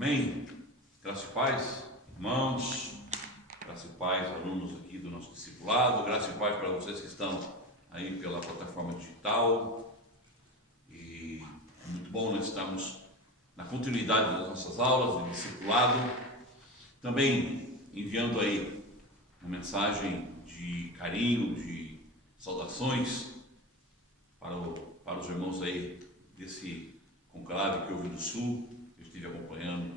Amém? Graça e paz, irmãos, graça e paz, alunos aqui do nosso discipulado, graça e paz para vocês que estão aí pela plataforma digital. E é muito bom nós estarmos na continuidade das nossas aulas de discipulado, também enviando aí uma mensagem de carinho, de saudações para os irmãos aí desse conclave que houve do Sul. Eu estive acompanhando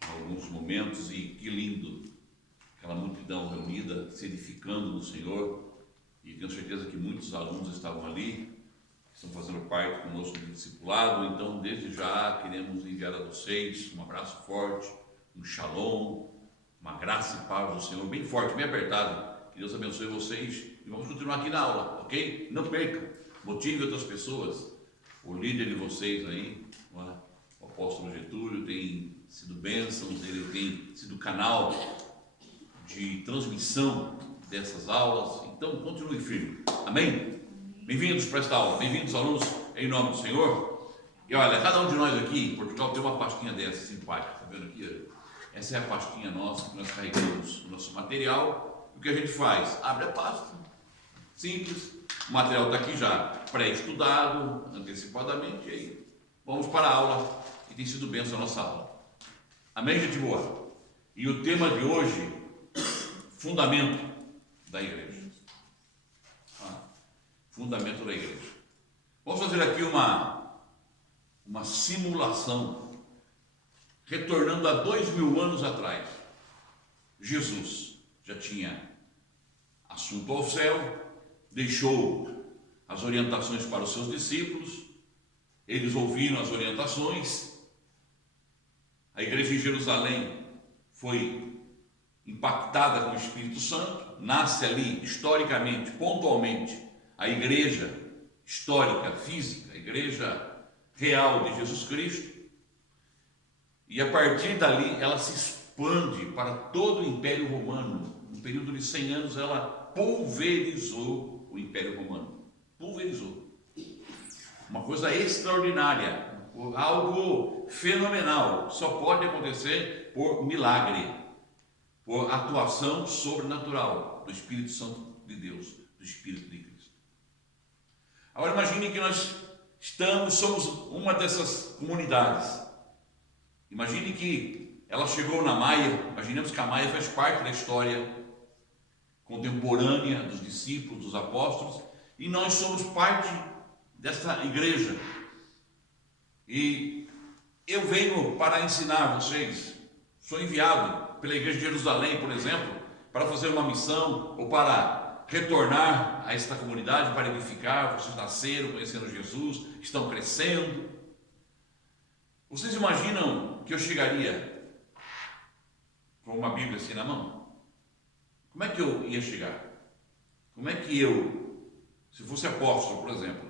alguns momentos e que lindo, aquela multidão reunida, se edificando no Senhor, e tenho certeza que muitos alunos estavam ali, estão fazendo parte conosco do discipulado. Então desde já queremos enviar a vocês um abraço forte, um shalom, uma graça e paz do Senhor, bem forte, bem apertado. Que Deus abençoe vocês e vamos continuar aqui na aula, ok? Não percam, motive outras pessoas. O líder de vocês aí, o apóstolo Getúlio, tem sido bênçãos, ele tem sido canal de transmissão dessas aulas, então continue firme, amém? Bem-vindos para esta aula, bem-vindos alunos, em nome do Senhor. E olha, cada um de nós aqui em Portugal tem uma pastinha dessa simpática, tá vendo aqui? Essa é a pastinha nossa que nós carregamos o nosso material. O que a gente faz? Abre a pasta, simples, o material está aqui já pré-estudado, antecipadamente, e aí vamos para a aula, e tem sido bênção a nossa aula. Amém, gente boa? E o tema de hoje, fundamento da igreja. Fundamento da igreja. Vamos fazer aqui uma simulação, retornando a 2000 anos atrás. Jesus já tinha assunto ao céu, deixou as orientações para os seus discípulos, eles ouviram as orientações, a igreja em Jerusalém foi impactada com o Espírito Santo, nasce ali historicamente, pontualmente, a igreja histórica, física, a igreja real de Jesus Cristo, e a partir dali ela se expande para todo o Império Romano. No período de 100 anos ela pulverizou o Império Romano, pulverizou. Uma coisa extraordinária, algo fenomenal, só pode acontecer por milagre, por atuação sobrenatural do Espírito Santo de Deus, do Espírito de Cristo. Agora imagine que nós somos uma dessas comunidades. Imagine que ela chegou na Maia, imaginemos que a Maia faz parte da história contemporânea dos discípulos, dos apóstolos, e nós somos parte dessa igreja. E eu venho para ensinar vocês, sou enviado pela igreja de Jerusalém, por exemplo, para fazer uma missão ou para retornar a esta comunidade, para edificar. Vocês nasceram conhecendo Jesus, estão crescendo. Vocês imaginam que eu chegaria com uma Bíblia assim na mão? Como é que eu ia chegar? Como é que eu, se fosse apóstolo, por exemplo,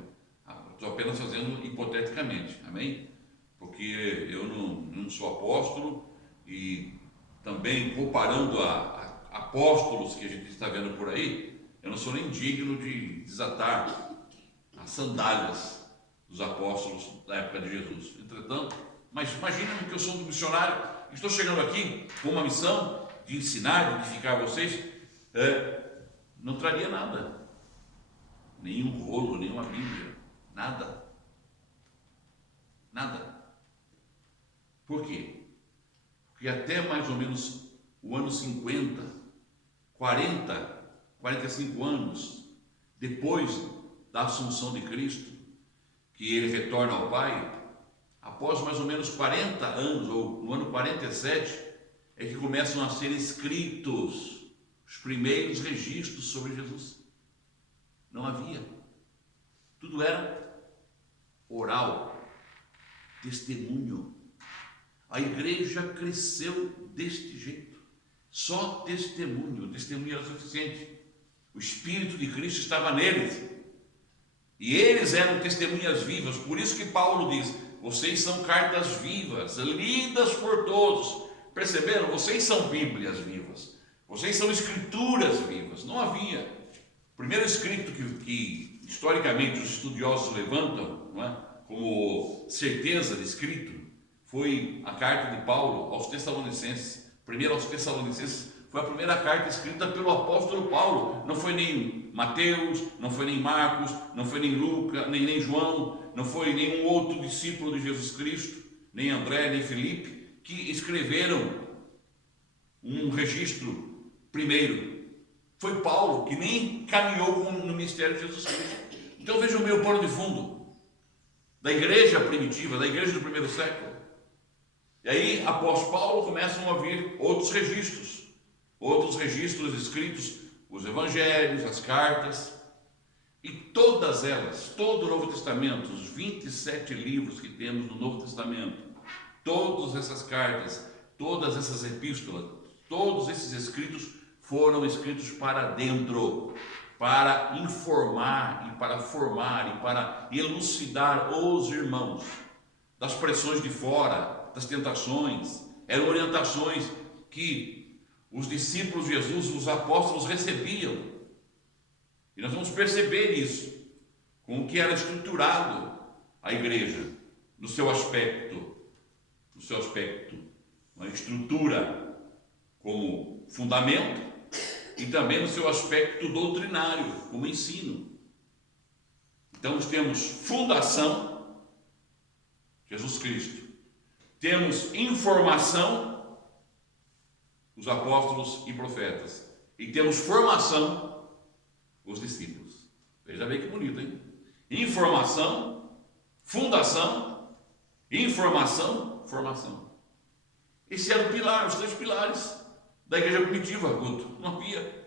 estou apenas fazendo hipoteticamente, amém? Porque eu não sou apóstolo, e também comparando a apóstolos que a gente está vendo por aí, eu não sou nem digno de desatar as sandálias dos apóstolos da época de Jesus. Entretanto, mas imaginem que eu sou um missionário, estou chegando aqui com uma missão de ensinar, de edificar vocês, não traria nada, nenhum rolo, nenhuma Bíblia, nada. Por quê? Porque até mais ou menos o ano 50, 40, 45 anos depois da assunção de Cristo, que ele retorna ao Pai, após mais ou menos 40 anos, ou no ano 47, é que começam a ser escritos os primeiros registros sobre Jesus. Não havia. Tudo era oral, testemunho. A igreja cresceu deste jeito. Só testemunho era suficiente. O Espírito de Cristo estava neles. E eles eram testemunhas vivas. Por isso que Paulo diz: vocês são cartas vivas, lidas por todos. Perceberam? Vocês são Bíblias vivas. Vocês são escrituras vivas. Não havia. O primeiro escrito que historicamente os estudiosos levantam, não é, como certeza de escrito, foi a carta de Paulo aos Tessalonicenses. Primeiro aos Tessalonicenses foi a primeira carta escrita pelo apóstolo Paulo. Não foi nem Mateus, não foi nem Marcos, não foi nem Lucas, nem João, não foi nenhum outro discípulo de Jesus Cristo, nem André, nem Felipe, que escreveram um registro primeiro. Foi Paulo, que nem caminhou no ministério de Jesus Cristo. Então veja o meu pano de fundo da igreja primitiva, da igreja do primeiro século. E aí, após Paulo, começam a vir outros registros escritos, os evangelhos, as cartas, e todas elas, todo o Novo Testamento, os 27 livros que temos no Novo Testamento, todas essas cartas, todas essas epístolas, todos esses escritos foram escritos para dentro, para informar e para formar e para elucidar os irmãos das pressões de fora, das tentações. Eram orientações que os discípulos de Jesus, os apóstolos, recebiam. E nós vamos perceber isso, com o que era estruturado a igreja, no seu aspecto, uma estrutura como fundamento, e também no seu aspecto doutrinário, como ensino. Então nós temos fundação, Jesus Cristo. Temos informação, os apóstolos e profetas. E temos formação, os discípulos. Veja bem que bonito, hein? Informação, fundação, informação, formação. Esse era o pilar, os 3 pilares da igreja primitiva, Guto. Não havia.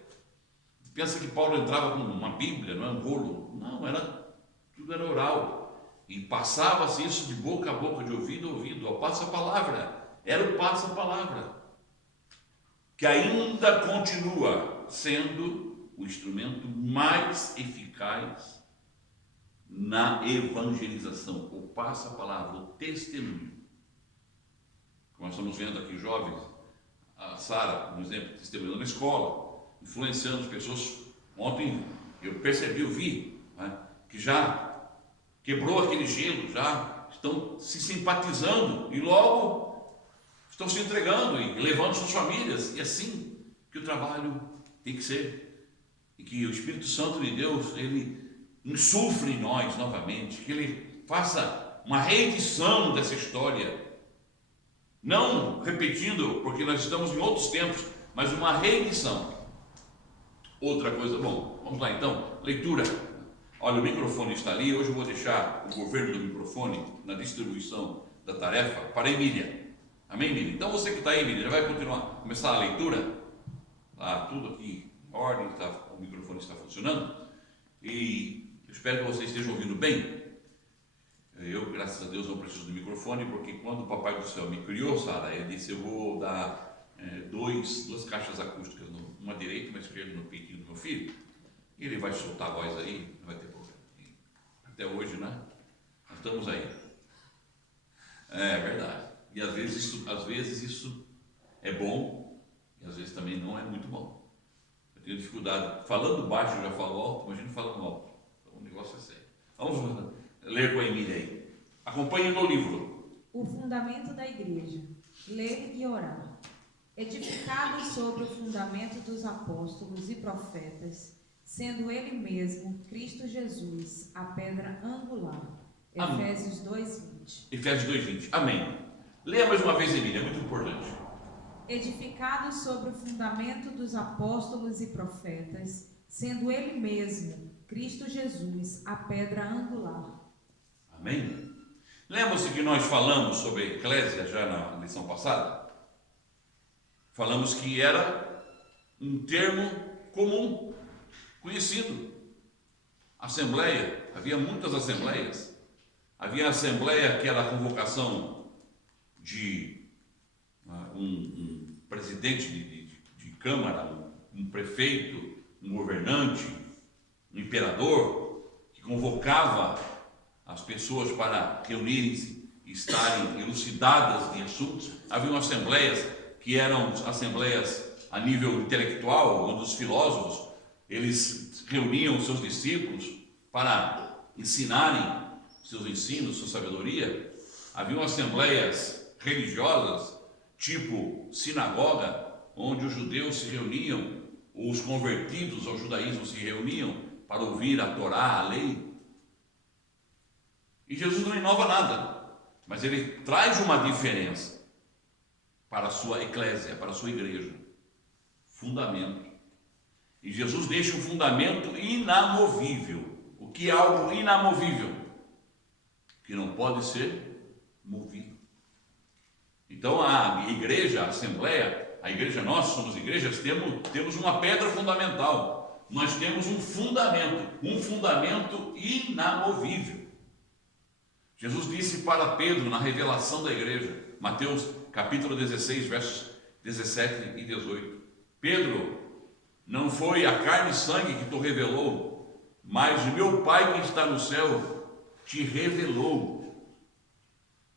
Pensa que Paulo entrava com uma Bíblia, não é um rolo. Não, tudo era oral. E passava-se isso de boca a boca, de ouvido a ouvido, ao passa-palavra. Era o passa-palavra, que ainda continua sendo o instrumento mais eficaz na evangelização. O passa-palavra, o testemunho. Como nós estamos vendo aqui jovens, a Sara, por exemplo, testemunhando na escola, influenciando as pessoas. Ontem eu percebi, eu vi, né, que já quebrou aquele gelo, já estão se simpatizando e logo estão se entregando e levando suas famílias. E assim que o trabalho tem que ser. E que o Espírito Santo de Deus, ele insufle em nós novamente, que ele faça uma reedição dessa história. Não repetindo, porque nós estamos em outros tempos, mas uma reedição. Outra coisa, bom, vamos lá então, leitura. Olha, o microfone está ali, hoje eu vou deixar o governo do microfone na distribuição da tarefa para a Emília. Amém, Emília? Então você que está aí, Emília, já vai começar a leitura. Tá tudo aqui em ordem, o microfone está funcionando. E eu espero que vocês estejam ouvindo bem. Eu, graças a Deus, não preciso do microfone, porque quando o Papai do Céu me criou, Sara, ele disse: eu vou dar duas caixas acústicas, uma direita e uma esquerda no peitinho do meu filho, e ele vai soltar a voz aí, não vai ter problema. E até hoje, né? Nós estamos aí. É verdade. E às vezes isso é bom, e às vezes também não é muito bom. Eu tenho dificuldade. Falando baixo eu já falo alto, imagina falando alto. Então o negócio é sério. Vamos ler com a Emília aí. Acompanhe no livro. O fundamento da igreja. Ler e orar. Edificado sobre o fundamento dos apóstolos e profetas, sendo ele mesmo, Cristo Jesus, a pedra angular. Amém. Efésios 2:20. Efésios 2:20. Amém. Leia mais uma vez, Emília, é muito importante. Edificado sobre o fundamento dos apóstolos e profetas, sendo ele mesmo, Cristo Jesus, a pedra angular. Amém? Lembra-se que nós falamos sobre eclésia já na lição passada? Falamos que era um termo comum, conhecido. Assembleia, havia muitas assembleias. Havia a assembleia que era a convocação de um presidente de câmara, um prefeito, um governante, um imperador, que convocava as pessoas para reunirem-se e estarem elucidadas de assuntos. Havia assembleias que eram assembleias a nível intelectual, onde os filósofos, eles reuniam os seus discípulos para ensinarem seus ensinos, sua sabedoria. Havia assembleias religiosas, tipo sinagoga, onde os judeus se reuniam, os convertidos ao judaísmo se reuniam para ouvir a Torá, a lei. E Jesus não inova nada, mas ele traz uma diferença para a sua eclésia, para a sua igreja. Fundamento. E Jesus deixa um fundamento inamovível. O que é algo inamovível? Que não pode ser movido. Então a igreja, a assembleia, a igreja, nós somos igrejas, temos uma pedra fundamental. Nós temos um fundamento inamovível. Jesus disse para Pedro na revelação da igreja, Mateus capítulo 16, versos 17 e 18. Pedro, não foi a carne e sangue que te revelou, mas o meu Pai que está no céu te revelou.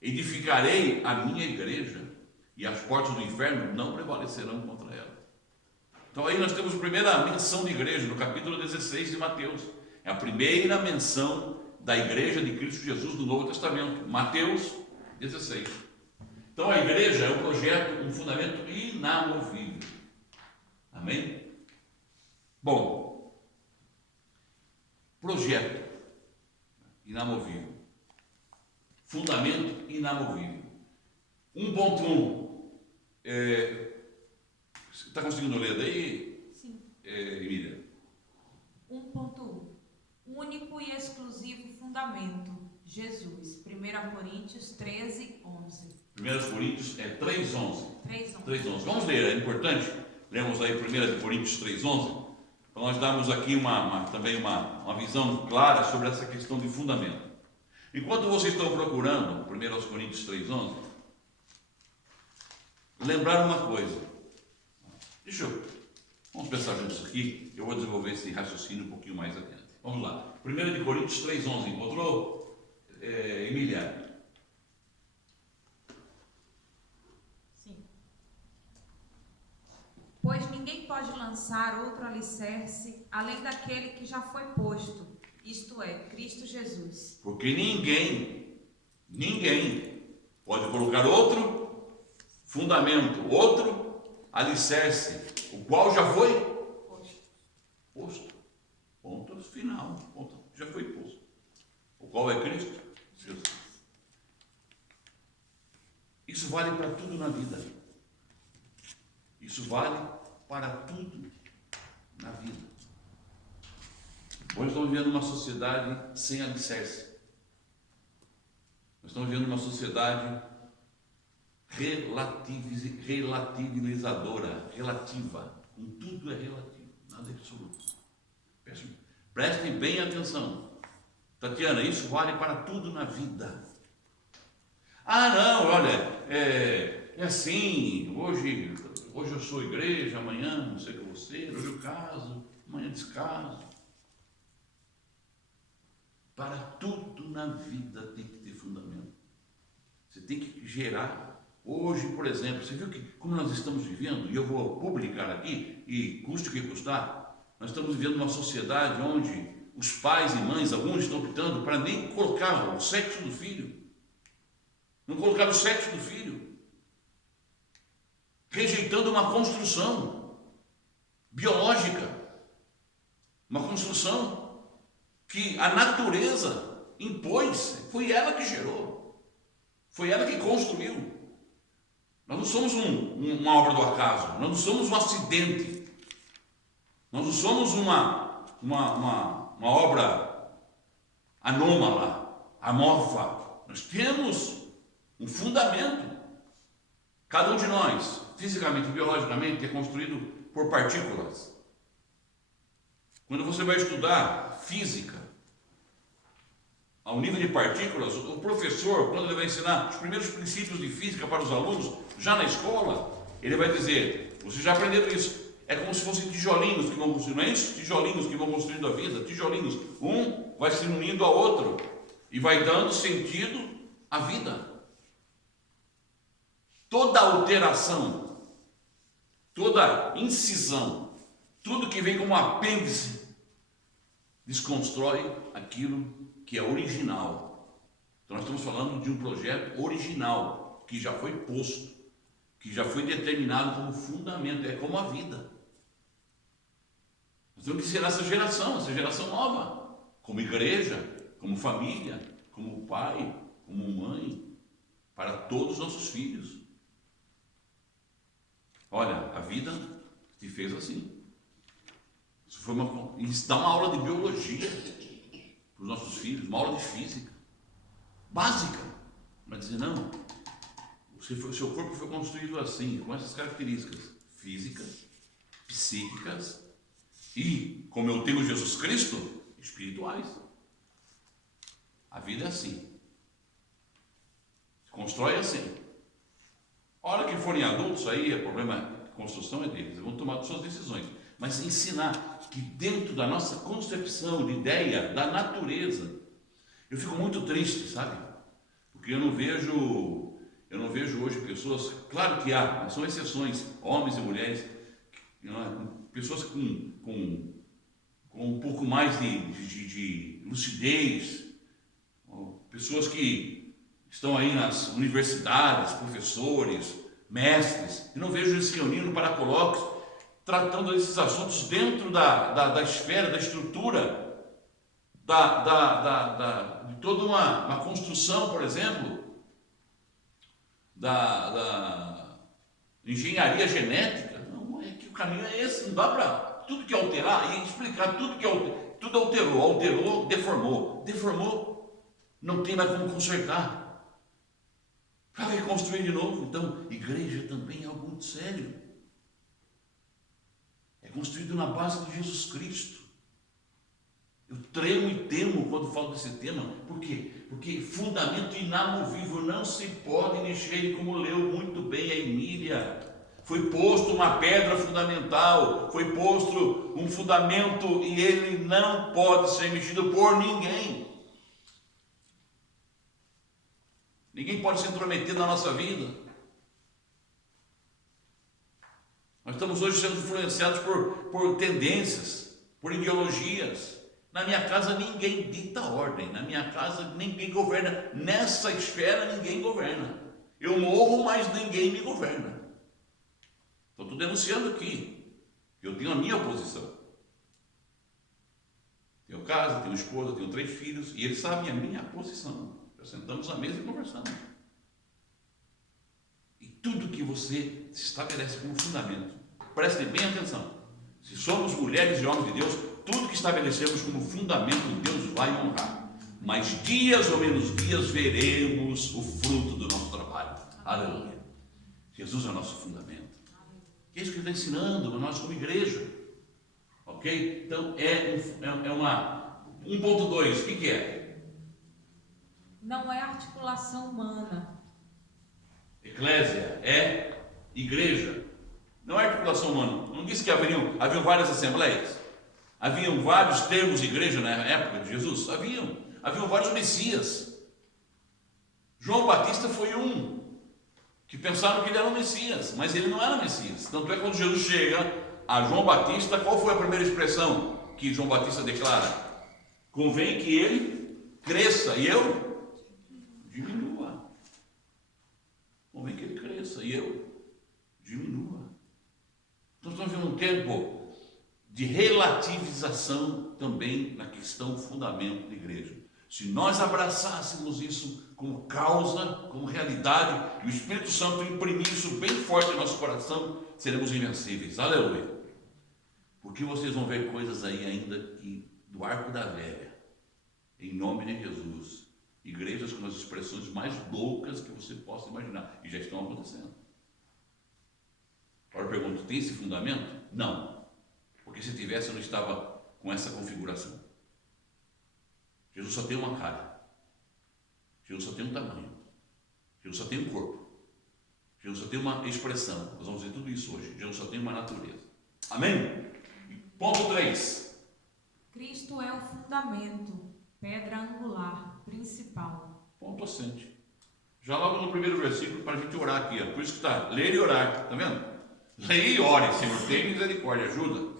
Edificarei a minha igreja e as portas do inferno não prevalecerão contra ela. Então aí nós temos a primeira menção de igreja no capítulo 16 de Mateus. É a primeira menção da igreja de Cristo Jesus do Novo Testamento, Mateus 16. Então a igreja é um projeto, um fundamento inamovível. Amém? Bom, projeto inamovível, fundamento inamovível. 1.1, você está conseguindo ler daí? Sim. Emília? 1.1. Único e exclusivo fundamento, Jesus. 1 Coríntios 13, 11. 1 Coríntios 3:11. 3:11. Vamos ler, é importante. Lemos aí 1 Coríntios 3:11. Para nós darmos aqui também uma visão clara sobre essa questão de fundamento. Enquanto vocês estão procurando 1 Coríntios 3:11, lembrar uma coisa. Vamos pensar juntos aqui. Eu vou desenvolver esse raciocínio um pouquinho mais adiante. Vamos lá. 1 Coríntios 3:11. Encontrou, Emília? Sim. Pois ninguém pode lançar outro alicerce além daquele que já foi posto, isto é, Cristo Jesus. Porque ninguém pode colocar outro fundamento, outro alicerce, o qual já foi posto. Ponto final. Já foi posto. O qual é Cristo Jesus. Isso vale para tudo na vida. Isso vale para tudo na vida. Hoje estamos vivendo uma sociedade sem alicerce. Nós estamos vivendo uma sociedade relativizadora, relativa. Com tudo é relativo, nada é absoluto. Prestem bem atenção. Tatiana, isso vale para tudo na vida. Não, olha, é assim, hoje eu sou igreja, amanhã não sei o que eu vou ser, hoje eu caso, amanhã descaso. Para tudo na vida tem que ter fundamento. Você tem que gerar. Hoje, por exemplo, você viu que como nós estamos vivendo, e eu vou publicar aqui, e custe o que custar, nós estamos vivendo uma sociedade onde os pais e mães, alguns estão optando para nem colocar o sexo do filho. Não colocar o sexo do filho. Rejeitando uma construção biológica. Uma construção que a natureza impôs. Foi ela que gerou. Foi ela que construiu. Nós não somos uma obra do acaso. Nós não somos um acidente. Nós não somos uma obra anômala, amorfa. Nós temos um fundamento. Cada um de nós, fisicamente e biologicamente, é construído por partículas. Quando você vai estudar física, ao nível de partículas, o professor, quando ele vai ensinar os primeiros princípios de física para os alunos, já na escola, ele vai dizer, vocês já aprenderam isso, é como se fossem tijolinhos que vão construindo, não é isso? Tijolinhos que vão construindo a vida, tijolinhos, um vai se unindo ao outro e vai dando sentido à vida. Toda alteração, toda incisão, tudo que vem como apêndice, desconstrói aquilo que é original. Então nós estamos falando de um projeto original. que já foi posto, que já foi determinado como fundamento, é como a vida. Nós temos que ser essa geração nova, como igreja, como família, como pai, como mãe, para todos os nossos filhos. Olha, a vida te fez assim. Isso dá uma aula de biologia para os nossos filhos, uma aula de física básica, mas dizer, não, o seu corpo foi construído assim, com essas características físicas, psíquicas e, como eu tenho Jesus Cristo, espirituais. A vida é assim, se constrói assim. A hora que forem adultos, aí o problema de construção é deles, eles vão tomar suas decisões, mas ensinar que dentro da nossa concepção de ideia da natureza, eu fico muito triste, sabe? Porque eu não vejo hoje pessoas, claro que há, são exceções, homens e mulheres, pessoas com um pouco mais de lucidez, pessoas que estão aí nas universidades, professores, mestres, e não vejo eles se reunindo para colóquios, tratando desses assuntos dentro da esfera, da estrutura, de toda uma construção, por exemplo, da engenharia genética. Não, é que o caminho é esse, não dá para tudo que alterar e explicar tudo que tudo alterou, deformou, não tem mais como consertar. Para reconstruir de novo. Então, igreja também é algo muito sério. É construído na base de Jesus Cristo. Eu tremo e temo quando falo desse tema. Por quê? Porque fundamento inamovível não se pode mexer, como leu muito bem a Emília. Foi posto uma pedra fundamental, foi posto um fundamento e ele não pode ser mexido por ninguém. Ninguém pode se intrometer na nossa vida. Nós estamos hoje sendo influenciados por tendências, por ideologias. Na minha casa ninguém dita ordem, na minha casa ninguém governa, nessa esfera ninguém governa. Eu morro, mas ninguém me governa. Então estou denunciando aqui, eu tenho a minha posição. Tenho casa, tenho esposa, tenho 3 filhos, e eles sabem a minha posição. Já sentamos à mesa e conversamos. E tudo que você se estabelece como fundamento, prestem bem atenção, se somos mulheres e homens de Deus, tudo que estabelecemos como fundamento, Deus vai honrar. Mas dias ou menos dias veremos o fruto do nosso trabalho. Aleluia. Jesus é o nosso fundamento. É isso que ele está ensinando a nós como igreja. Ok? Então é uma 1.2, o que é? Não é articulação humana. Eclésia é igreja. Não é articulação humana. Não disse que haviam várias assembleias? Haviam vários termos de igreja na época de Jesus? Haviam vários messias. João Batista foi um que pensaram que ele era o Messias, mas ele não era o Messias. Tanto é que quando Jesus chega a João Batista, qual foi a primeira expressão que João Batista declara? Convém que ele cresça e eu diminua. Convém que ele cresça e eu diminua. Então estamos vivendo um tempo de relativização também na questão fundamento da igreja. Se nós abraçássemos isso como causa, como realidade, e o Espírito Santo imprimir isso bem forte no nosso coração, seremos invencíveis. Aleluia. Porque vocês vão ver coisas aí ainda que do arco da velha, em nome de Jesus, igrejas com as expressões mais loucas que você possa imaginar, e já estão acontecendo. Agora eu pergunto, tem esse fundamento? Não, porque se tivesse eu não estava com essa configuração. Jesus só tem uma cara, Jesus só tem um tamanho, Jesus só tem um corpo, Jesus só tem uma expressão. Nós vamos ver tudo isso hoje. Jesus só tem uma natureza. Amém? Ponto 3. Cristo é o fundamento, pedra angular, principal. Ponto assente. Já logo no primeiro versículo, para a gente orar aqui, por isso que está, ler e orar, está vendo? Leia e ore, Senhor, tem misericórdia, ajuda.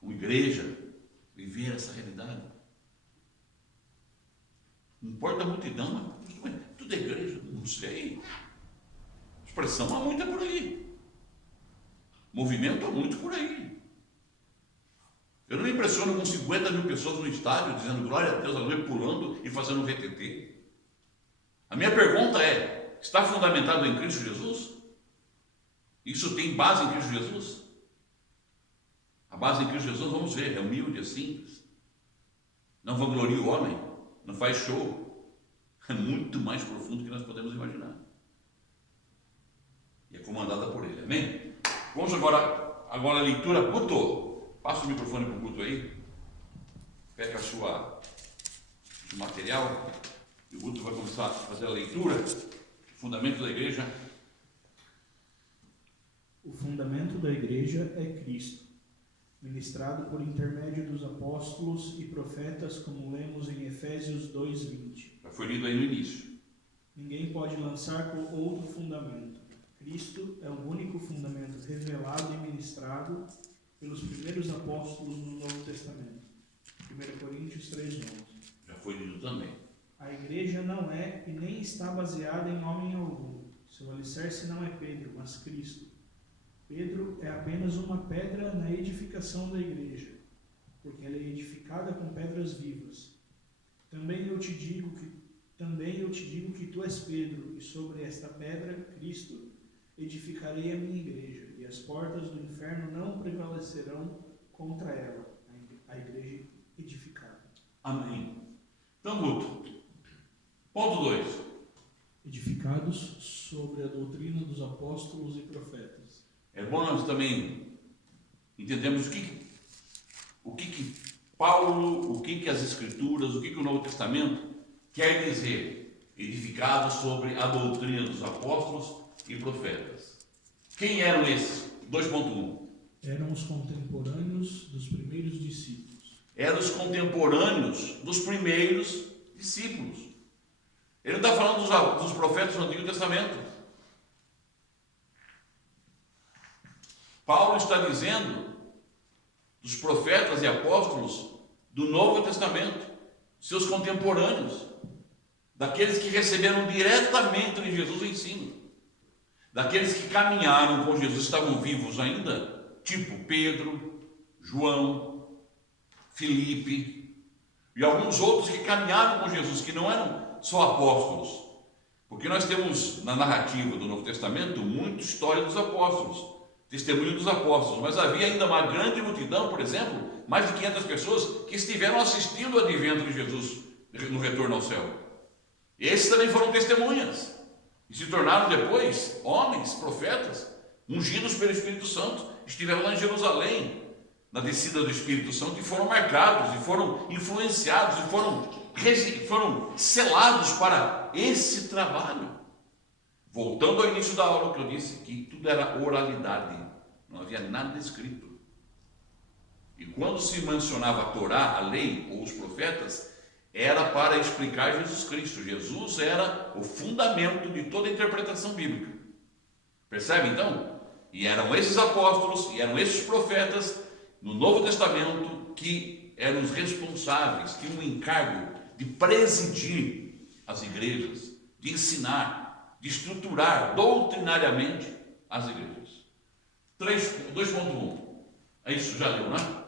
Como igreja, viver essa realidade. Não importa a multidão, mas sei. Expressão há muita por aí. Movimento há muito por aí. Eu não me impressiono com 50 mil pessoas no estádio dizendo glória a Deus, aleluia, pulando e fazendo um VTT. A minha pergunta é: está fundamentado em Cristo Jesus? Isso tem base em Cristo Jesus? A base em Cristo Jesus, vamos ver, é humilde, é simples. Não vangloria o homem, não faz show. É muito mais profundo do que nós podemos imaginar. E é comandada por ele, amém? Vamos agora a leitura. Guto, passa o microfone para o Guto aí. Pega o seu material. E o Guto vai começar a fazer a leitura. Fundamento da igreja. O fundamento da igreja é Cristo, ministrado por intermédio dos apóstolos e profetas, como lemos em Efésios 2:20. Já foi lido aí no início. Ninguém pode lançar outro fundamento. Cristo é o único fundamento revelado e ministrado pelos primeiros apóstolos no Novo Testamento. 1 Coríntios 3:11. Já foi lido também. A igreja não é e nem está baseada em homem algum. Seu alicerce não é Pedro, mas Cristo. Pedro é apenas uma pedra na edificação da igreja, porque ela é edificada com pedras vivas. Também eu te digo que tu és Pedro, e sobre esta pedra, Cristo, edificarei a minha igreja, e as portas do inferno não prevalecerão contra ela, a igreja edificada. Amém. Então, Guto, ponto 2. Edificados sobre a doutrina dos apóstolos e profetas. É bom nós também entendermos o que Paulo, o que as Escrituras, o que o Novo Testamento quer dizer, edificado sobre a doutrina dos apóstolos e profetas. Quem eram esses? 2.1. Eram os contemporâneos dos primeiros discípulos. Eram os contemporâneos dos primeiros discípulos. Ele não está falando dos profetas do Antigo Testamento. Paulo está dizendo dos profetas e apóstolos do Novo Testamento, seus contemporâneos, daqueles que receberam diretamente de Jesus o ensino, daqueles que caminharam com Jesus, estavam vivos ainda, tipo Pedro, João, Filipe e alguns outros que caminharam com Jesus, que não eram só apóstolos, porque nós temos na narrativa do Novo Testamento muita história dos apóstolos, testemunho dos apóstolos, mas havia ainda uma grande multidão, por exemplo, mais de 500 pessoas que estiveram assistindo o advento de Jesus no retorno ao céu. Esses também foram testemunhas e se tornaram depois homens, profetas, ungidos pelo Espírito Santo, estiveram lá em Jerusalém, na descida do Espírito Santo, e foram marcados, e foram influenciados, e foram selados para esse trabalho. Voltando ao início da aula, que eu disse que tudo era oralidade, não havia nada escrito. E quando se mencionava a Torá, a lei ou os profetas, era para explicar Jesus Cristo. Jesus era o fundamento de toda a interpretação bíblica. Percebe então? E eram esses apóstolos, e eram esses profetas no Novo Testamento que eram os responsáveis, tinham um encargo de presidir as igrejas, de ensinar, de estruturar doutrinariamente as igrejas. 2.1. É isso, já leu, não é?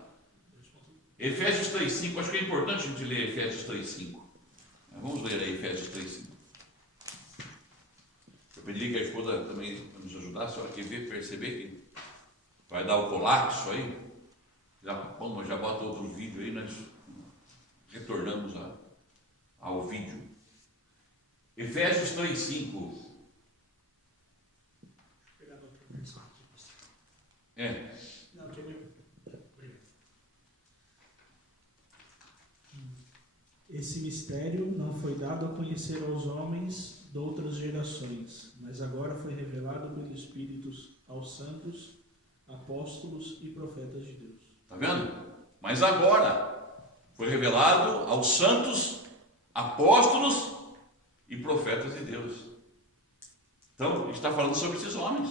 Efésios 3.5, acho que é importante a gente ler Efésios 3.5. Vamos ler aí Efésios 3.5. Eu pediria que a esposa também nos ajudasse, a hora que ver, perceber que vai dar o colapso aí. Já bota outro vídeo aí, nós retornamos ao vídeo. Efésios 3.5. Não, que é Esse mistério não foi dado a conhecer aos homens de outras gerações, mas agora foi revelado pelo Espírito aos santos, apóstolos e profetas de Deus. Está vendo? Mas agora foi revelado aos santos, apóstolos e profetas de Deus. Então, está falando sobre esses homens.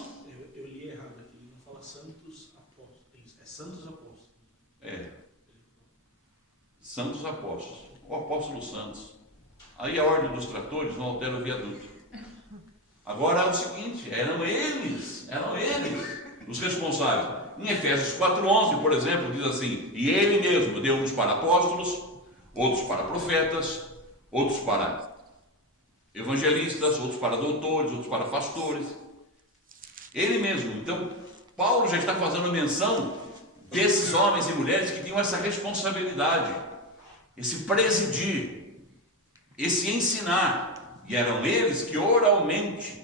Eu li errado aqui, ele não fala santos apóstolos, é santos apóstolos. Santos apóstolos, o apóstolo Santos. Aí a ordem dos tratores não altera o viaduto. Agora é o seguinte, eram eles os responsáveis. Em Efésios 4:11, por exemplo, diz assim: e ele mesmo deu uns para apóstolos, outros para profetas, outros para evangelistas, outros para doutores, outros para pastores. Ele mesmo. Então, Paulo já está fazendo menção desses homens e mulheres que tinham essa responsabilidade, esse presidir, esse ensinar. E eram eles que oralmente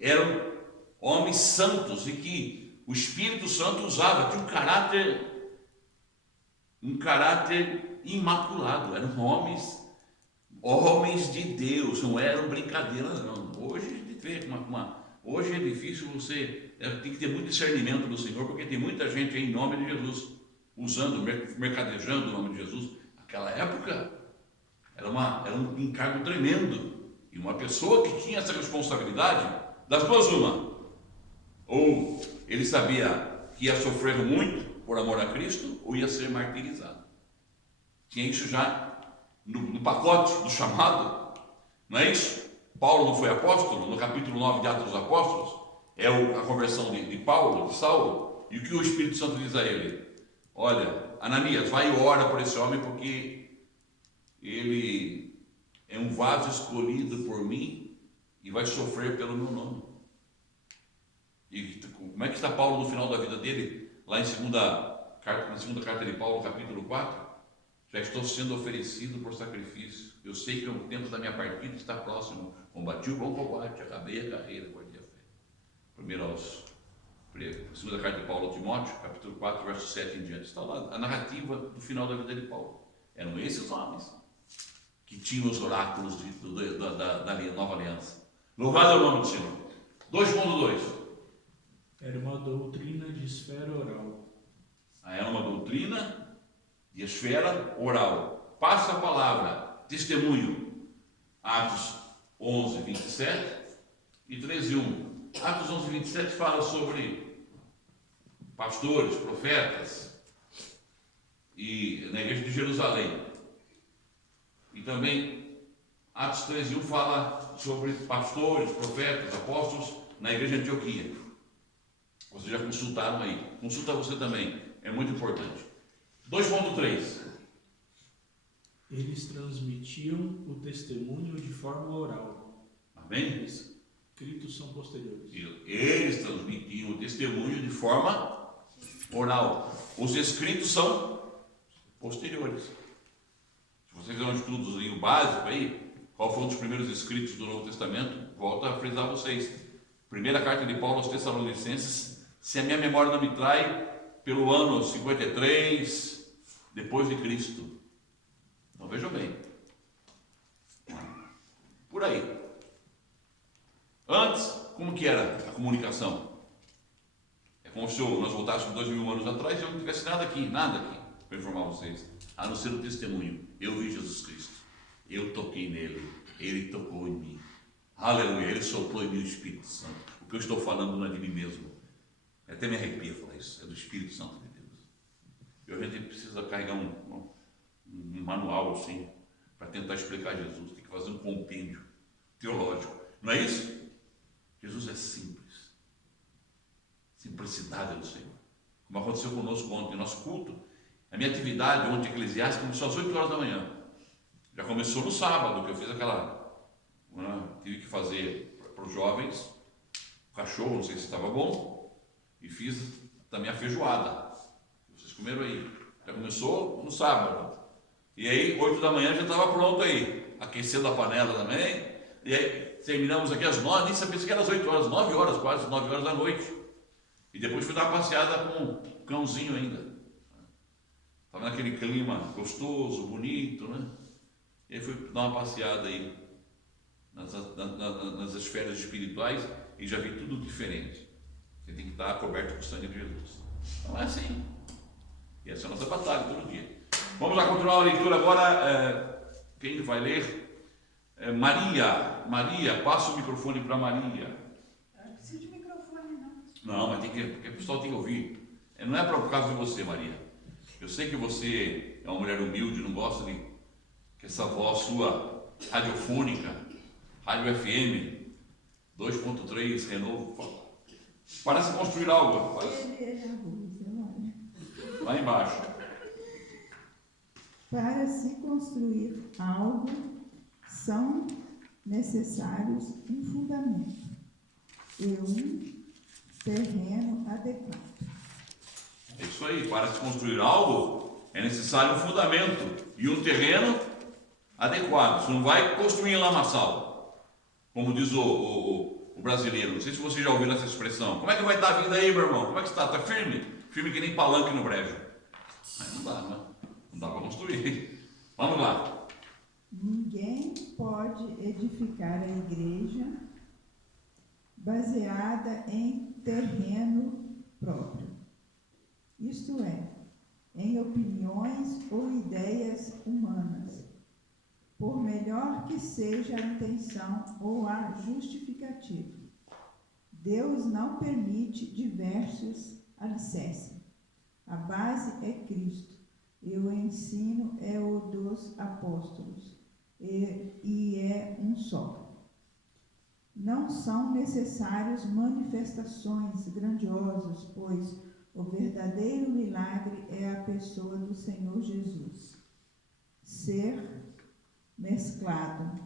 eram homens santos e que o Espírito Santo usava, tinha um caráter imaculado. Eram homens de Deus, não eram brincadeira não. Hoje é difícil você, tem que ter muito discernimento do Senhor, porque tem muita gente aí em nome de Jesus, usando, mercadejando o nome de Jesus. Naquela época era um encargo tremendo, e uma pessoa que tinha essa responsabilidade, das duas uma, ou ele sabia que ia sofrer muito por amor a Cristo, ou ia ser martirizado. Tinha isso já no pacote do chamado, não é isso? Paulo não foi apóstolo? No capítulo 9 de Atos dos Apóstolos, é a conversão de Paulo, de Saulo, e o que o Espírito Santo diz a ele? Olha, Ananias, vai e ora por esse homem, porque ele é um vaso escolhido por mim e vai sofrer pelo meu nome. E como é que está Paulo no final da vida dele? Lá na segunda carta de Paulo, capítulo 4, já estou sendo oferecido por sacrifício. Eu sei que o tempo da minha partida está próximo. Combati o bom combate, acabei a carreira, guardei a fé. Segunda carta de Paulo ao Timóteo, capítulo 4, verso 7 em diante. Está lá a narrativa do final da vida de Paulo. Eram esses homens que tinham os oráculos da nova aliança. Louvado é o nome do Senhor. 2.2. Era uma doutrina de esfera oral. Era uma doutrina de esfera oral. Passa a palavra, testemunho. Atos 11, 27 e 13:1. Atos 11, 27 fala sobre pastores, profetas, e na igreja de Jerusalém. E também Atos 13:1 fala sobre pastores, profetas, apóstolos na igreja de Antioquia. Vocês já consultaram aí. Consulta você também, é muito importante. 2.3. Eles transmitiam o testemunho de forma oral. Amém? Os escritos são posteriores. Eles transmitiam o testemunho de forma oral. Os escritos são posteriores. Se vocês fizeram estudos em o básico aí, qual foi um dos primeiros escritos do Novo Testamento? Volto a frisar vocês. Primeira carta de Paulo aos Tessalonicenses, se a minha memória não me trai, pelo ano 53 depois de Cristo. Então vejam bem, por aí. Antes, como que era a comunicação? É como se nós voltássemos 2000 anos atrás e eu não tivesse nada aqui para informar vocês, a não ser o testemunho. Eu vi Jesus Cristo, eu toquei nele, ele tocou em mim, aleluia, ele soprou em mim o Espírito Santo. O que eu estou falando não é de mim mesmo, até me arrepia falar isso, é do Espírito Santo de Deus. E a gente precisa carregar um manual assim, para tentar explicar Jesus, tem que fazer um compêndio teológico, não é isso? Jesus é simples, simplicidade do Senhor, como aconteceu conosco ontem, nosso culto. A minha atividade ontem eclesiástica começou às 8 horas da manhã, já começou no sábado, que eu fiz tive que fazer para os jovens, o cachorro, não sei se estava bom, e fiz também a feijoada, vocês comeram aí, já começou no sábado. E aí, 8 da manhã já estava pronto aí, aquecendo a panela também. E aí, terminamos aqui às 9, nem sabia que era às 8 horas, 9 horas quase, 9 horas da noite. E depois fui dar uma passeada com um cãozinho ainda. Estava naquele clima gostoso, bonito, né? E aí fui dar uma passeada aí nas esferas espirituais e já vi tudo diferente. Você tem que estar coberto com o sangue de Jesus. Então é assim. E essa é a nossa batalha todo dia. Vamos lá continuar a leitura agora. Quem vai ler? Maria, passa o microfone para Maria. Não precisa de microfone, não. Não, mas porque o pessoal tem que ouvir. Não é por causa de você, Maria. Eu sei que você é uma mulher humilde, não gosta que essa voz sua radiofônica, rádio FM, 2.3, renovo. Parece construir algo. Lá embaixo. Para se construir algo, são necessários um fundamento e um terreno adequado. É isso aí, para se construir algo, é necessário um fundamento e um terreno adequado. Você não vai construir em lamaçal, como diz o brasileiro. Não sei se você já ouviu essa expressão. Como é que vai estar a vida aí, meu irmão? Como é que está? Está firme? Firme que nem palanque no brejo. Aí não dá, né? Não dá para construir. Vamos lá. Ninguém pode edificar a igreja baseada em terreno próprio, isto é, em opiniões ou ideias humanas, por melhor que seja a intenção ou a justificativa. Deus não permite diversos alicerces. A base é Cristo, e o ensino é o dos apóstolos, e é um só. Não são necessárias manifestações grandiosas, pois o verdadeiro milagre é a pessoa do Senhor Jesus ser mesclado,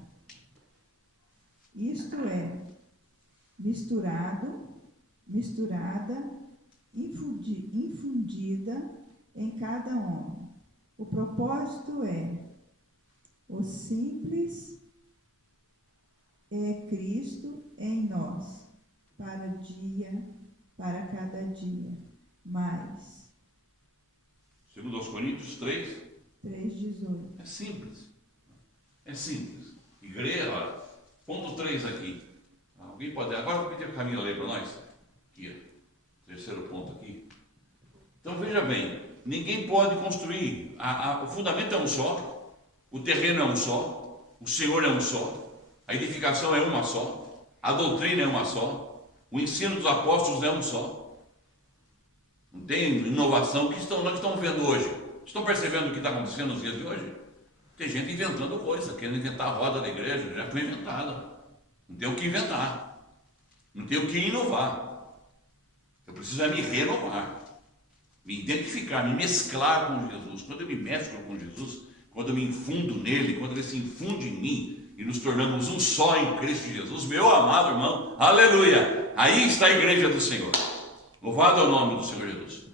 isto é, misturada, infundida em cada homem. O propósito é o simples é Cristo em nós, para cada dia, mais. Segundo aos Coríntios 3:18. é simples. É simples. Igreja, olha, ponto 3 aqui. Alguém pode. Agora eu vou pedir a Camila ler para nós. Aqui, ó. Terceiro ponto aqui. Então veja bem, ninguém pode construir. O fundamento é um só, o terreno é um só, o Senhor é um só. A edificação é uma só, a doutrina é uma só, o ensino dos apóstolos é um só. Não tem inovação. O que estão vendo hoje? Estão percebendo o que está acontecendo nos dias de hoje? Tem gente inventando coisa, querendo inventar a roda da igreja, já foi inventada. Não tem o que inventar, não tem o que inovar. Eu preciso me renovar, me identificar, me mesclar com Jesus. Quando eu me mesclo com Jesus, quando eu me infundo nele, quando ele se infunde em mim, e nos tornamos um só em Cristo Jesus, meu amado irmão, aleluia, aí está a igreja do Senhor, louvado é o nome do Senhor Jesus.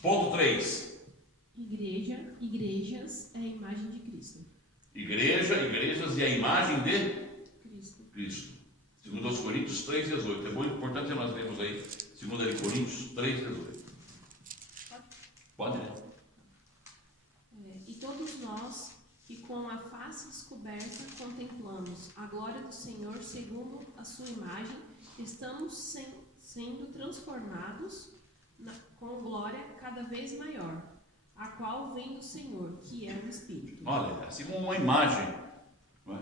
Ponto 3. Igrejas é a imagem de Cristo. Igrejas e a imagem de Cristo. Segundo aos Coríntios 3:18, é bom, importante nós lermos aí, segundo aos Coríntios 3:18. Pode ler. E todos nós, que com a face descoberta contemplamos a glória do Senhor segundo a sua imagem, estamos sendo transformados com glória cada vez maior, a qual vem do Senhor, que é o Espírito. Olha, assim como uma imagem, não é?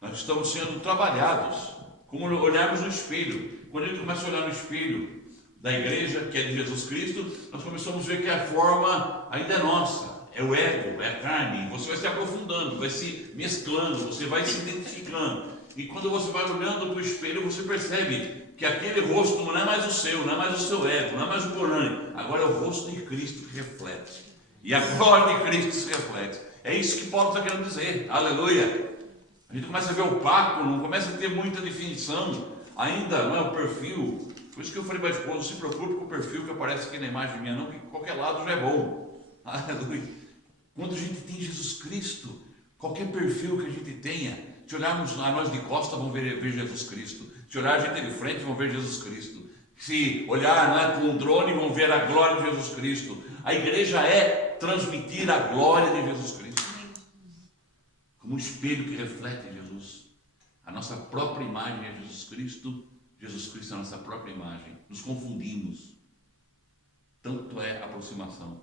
Nós estamos sendo trabalhados, como olharmos no espelho. Quando a gente começa a olhar no espelho da igreja, que é de Jesus Cristo, nós começamos a ver que a forma ainda é nossa. É o ego, é a carne. Você vai se aprofundando, vai se mesclando, você vai se identificando. E quando você vai olhando para o espelho, você percebe que aquele rosto não é mais o seu, não é mais o seu ego, não é mais o corâneo. Agora é o rosto de Cristo que reflete. E a glória de Cristo se reflete. É isso que Paulo está querendo dizer. Aleluia. A gente começa a ver opaco, não começa a ter muita definição. Ainda não é o perfil. Por isso que eu falei para a esposa, não se preocupe com o perfil que aparece aqui na imagem minha, não, que qualquer lado já é bom. Aleluia. Quando a gente tem Jesus Cristo, qualquer perfil que a gente tenha, se olharmos a nós de costa, vamos ver Jesus Cristo. Se olhar a gente de frente, vamos ver Jesus Cristo. Se olhar com um drone, vamos ver a glória de Jesus Cristo. A igreja é transmitir a glória de Jesus Cristo, como um espelho que reflete Jesus. A nossa própria imagem é Jesus Cristo é a nossa própria imagem. Nos confundimos. Tanto é aproximação.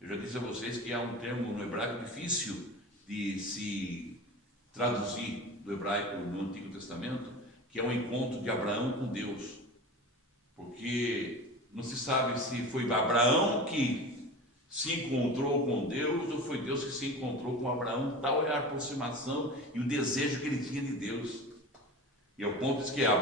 Eu já disse a vocês que há um termo no hebraico difícil de se traduzir do hebraico no Antigo Testamento, que é o encontro de Abraão com Deus. Porque não se sabe se foi Abraão que se encontrou com Deus ou foi Deus que se encontrou com Abraão. Tal é a aproximação e o desejo que ele tinha de Deus. E ao ponto de que